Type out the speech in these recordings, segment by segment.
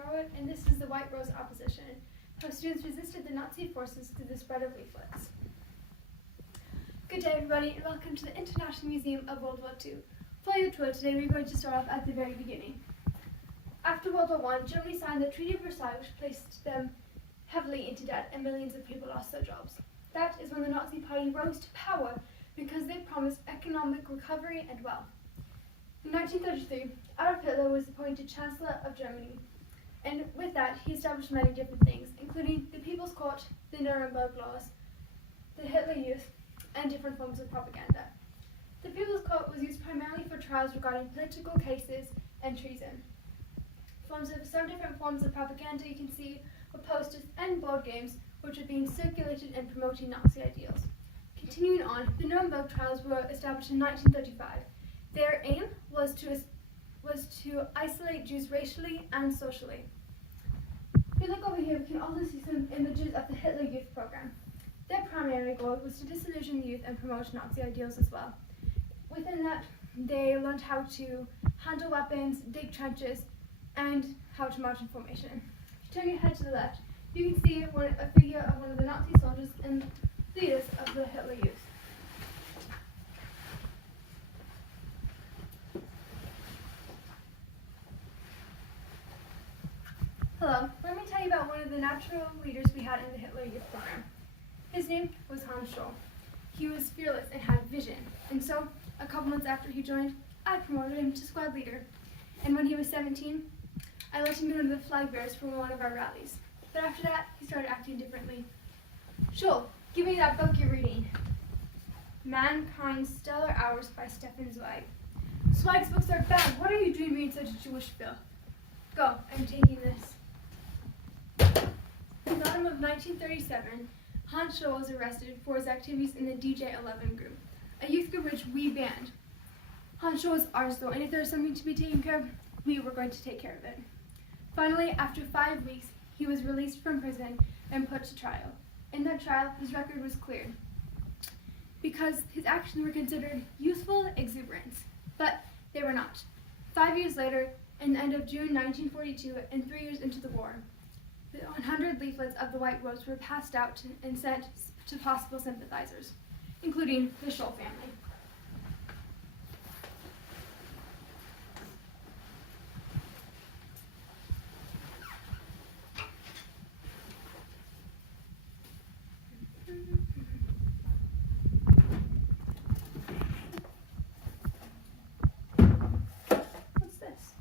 Norwood, and this is the White Rose Opposition, how students resisted the Nazi forces through the spread of leaflets. Good day, everybody, and welcome to the International Museum of World War II. For your tour today, we're going to start off at the very beginning. After World War I, Germany signed the Treaty of Versailles, which placed them heavily into debt, and millions of people lost their jobs. That is when the Nazi Party rose to power because they promised economic recovery and wealth. In 1933, Adolf Hitler was appointed Chancellor of Germany, and with that, he established many different things, including the People's Court, the Nuremberg Laws, the Hitler Youth, and different forms of propaganda. The People's Court was used primarily for trials regarding political cases and treason. Some different forms of propaganda you can see were posters and board games which were being circulated and promoting Nazi ideals. Continuing on, the Nuremberg trials were established in 1935. Their aim was to isolate Jews racially and socially. If you look over here, we can also see some images of the Hitler Youth program. Their primary goal was to disillusion the youth and promote Nazi ideals as well. Within that, they learned how to handle weapons, dig trenches, and how to march in formation. If you turn your head to the left, you can see a figure of one of the Nazi soldiers and leaders of the Hitler Youth. Hello, let me tell you about one of the natural leaders we had in the Hitler Youth program. His name was Hans Scholl. He was fearless and had vision, and so, a couple months after he joined, I promoted him to squad leader. And when he was 17, I let him be one of the flag bearers for one of our rallies. But after that, he started acting differently. Scholl, give me that book you're reading. Mankind's Stellar Hours by Stefan Zweig. Zweig's books are bad. What are you doing reading such a Jewish film? Go, I'm taking this. In the autumn of 1937, Hans Scholl was arrested for his activities in the DJ-11 group, a youth group which we banned. Hans Scholl was ours though, and if there was something to be taken care of, we were going to take care of it. Finally, after 5 weeks, he was released from prison and put to trial. In that trial, his record was cleared because his actions were considered youthful exuberance, but they were not. 5 years later, in the end of June 1942, and 3 years into the war, the 100 leaflets of the White Rose were passed out and sent to possible sympathizers, including the Scholl family. What's this?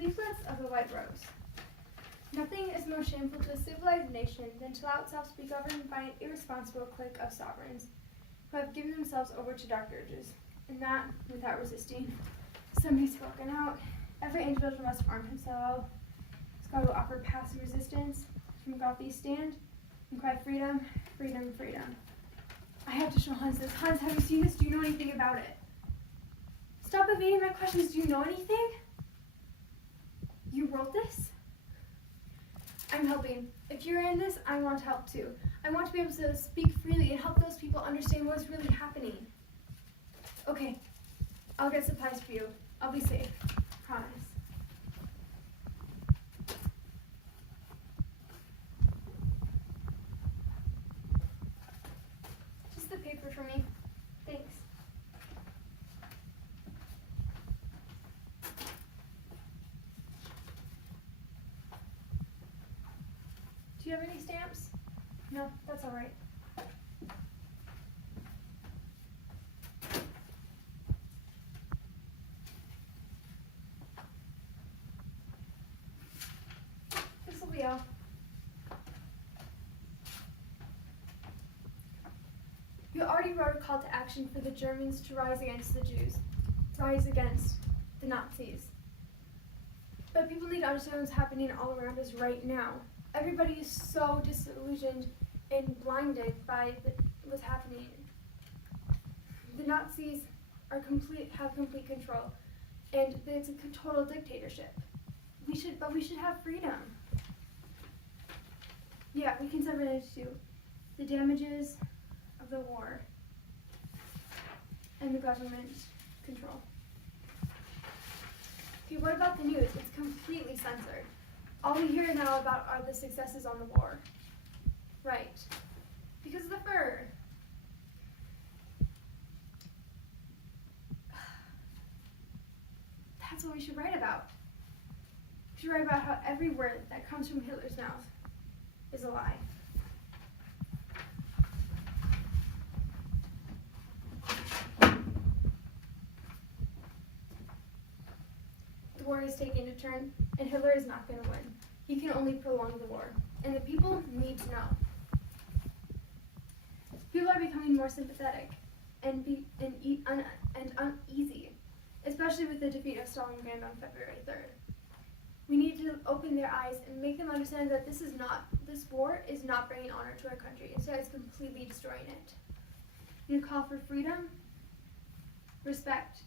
Leaflets of the White Rose. Nothing is more shameful to a civilized nation than to allow itself to be governed by an irresponsible clique of sovereigns who have given themselves over to dark urges, and that without resisting. Somebody's spoken out. Every individual must arm himself. It's got to offer passive resistance from Gothi's stand and cry freedom, freedom, freedom. I have to show Hans this. Hans, have you seen this? Do you know anything about it? Stop evading my questions. Do you know anything? You wrote this? I'm helping. If you're in this, I want help too. I want to be able to speak freely and help those people understand what's really happening. Okay, I'll get supplies for you. I'll be safe. Promise. Just the paper for me. Thanks. Do you have any stamps? No, that's all right. This will be all. You already wrote a call to action for the Germans to rise against the Jews, rise against the Nazis. But people need to understand what's happening all around us right now. Everybody is so disillusioned and blinded by what's happening. The Nazis have complete control, and it's a total dictatorship. We should have freedom. Yeah, we can separate it into the damages of the war and the government control. Okay, what about the news? It's completely censored. All we hear now about are the successes on the war. Right. Because of the fur. That's what we should write about. We should write about how every word that comes from Hitler's mouth is a lie. The war is taking a turn, and Hitler is not going to win. He can only prolong the war, and the people need to know. People are becoming more sympathetic and uneasy, especially with the defeat of Stalingrad on February 3rd. We need to open their eyes and make them understand that this war is not bringing honor to our country. Instead, it's completely destroying it. You call for freedom, respect,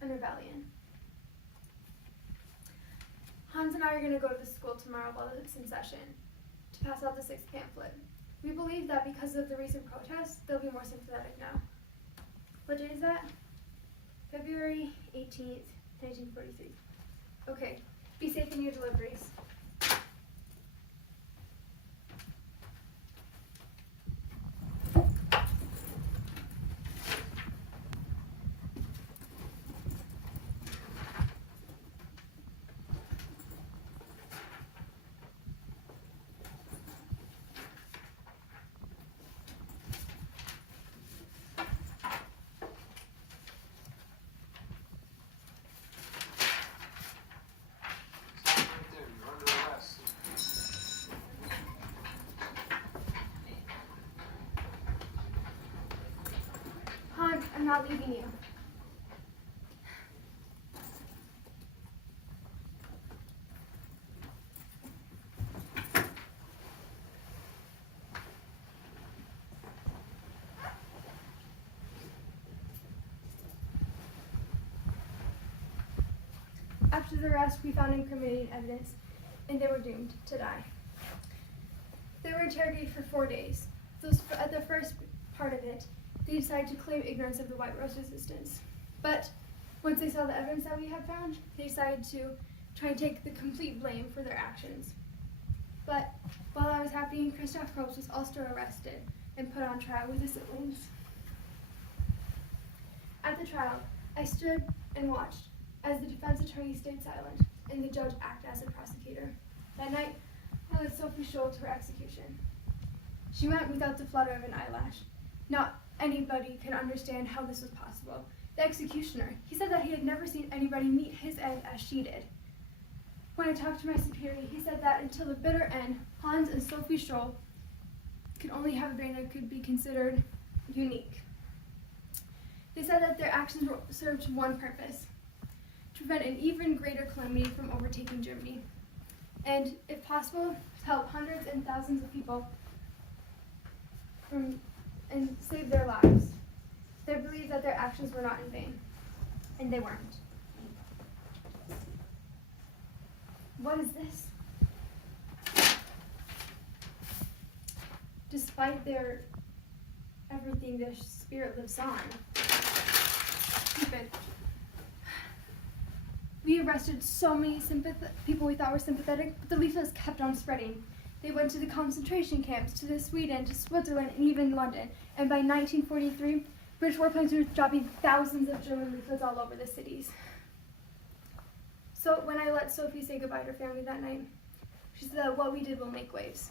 and rebellion. Hans and I are going to go to the school tomorrow while it's in session to pass out the 6th pamphlet. We believe that because of the recent protests, they'll be more sympathetic now. What day is that? February 18th, 1943. Okay, be safe in your deliveries. Hans, I'm not leaving you. After the arrest, we found incriminating evidence, and they were doomed to die. They were interrogated for 4 days. At the first part of it, they decided to claim ignorance of the White Rose resistance. But once they saw the evidence that we had found, they decided to try and take the complete blame for their actions. But while that was happening, Christoph Probst was also arrested and put on trial with his siblings. At the trial, I stood and watched as the defense attorney stayed silent and the judge acted as a prosecutor. That night, I led Sophie Scholl to her execution. She went without the flutter of an eyelash. Not anybody could understand how this was possible. The executioner, he said that he had never seen anybody meet his end as she did. When I talked to my superior, he said that until the bitter end, Hans and Sophie Scholl could only have a brain that could be considered unique. They said that their actions served one purpose: to prevent an even greater calamity from overtaking Germany, and, if possible, to help hundreds and thousands of people and save their lives. They believed that their actions were not in vain, and they weren't. What is this? Despite their everything, their spirit lives on. Stupid. We arrested so many people we thought were sympathetic, but the leaflets kept on spreading. They went to the concentration camps, to Sweden, to Switzerland, and even London. And by 1943, British warplanes were dropping thousands of German leaflets all over the cities. So when I let Sophie say goodbye to her family that night, she said that what we did will make waves.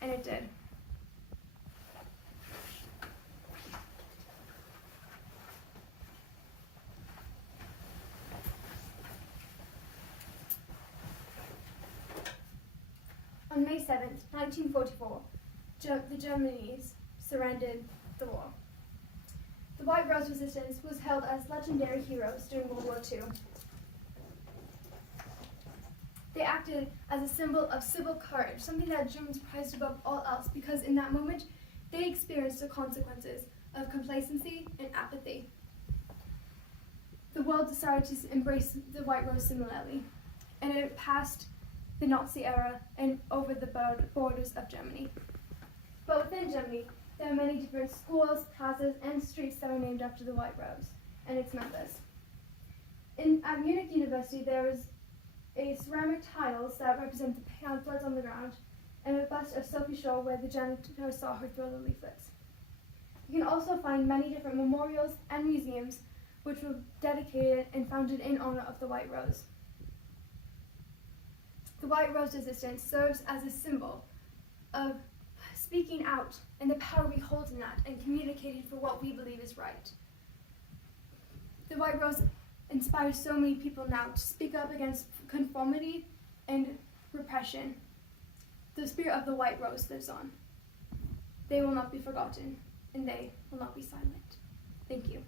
And it did. On May 7th, 1944, the Germans surrendered the war. The White Rose Resistance was hailed as legendary heroes during World War II. They acted as a symbol of civil courage, something that Germans prized above all else, because in that moment, they experienced the consequences of complacency and apathy. The world decided to embrace the White Rose similarly, and it passed the Nazi era and over the borders of Germany. But within Germany, there are many different schools, plazas, and streets that are named after the White Rose and its members. At Munich University, there is a ceramic tiles that represent the pamphlets on the ground, and a bust of Sophie Scholl where the janitor saw her throw the leaflets. You can also find many different memorials and museums which were dedicated and founded in honor of the White Rose. The White Rose resistance serves as a symbol of speaking out and the power we hold in that and communicating for what we believe is right. The White Rose inspires so many people now to speak up against conformity and repression. The spirit of the White Rose lives on. They will not be forgotten, and they will not be silent. Thank you.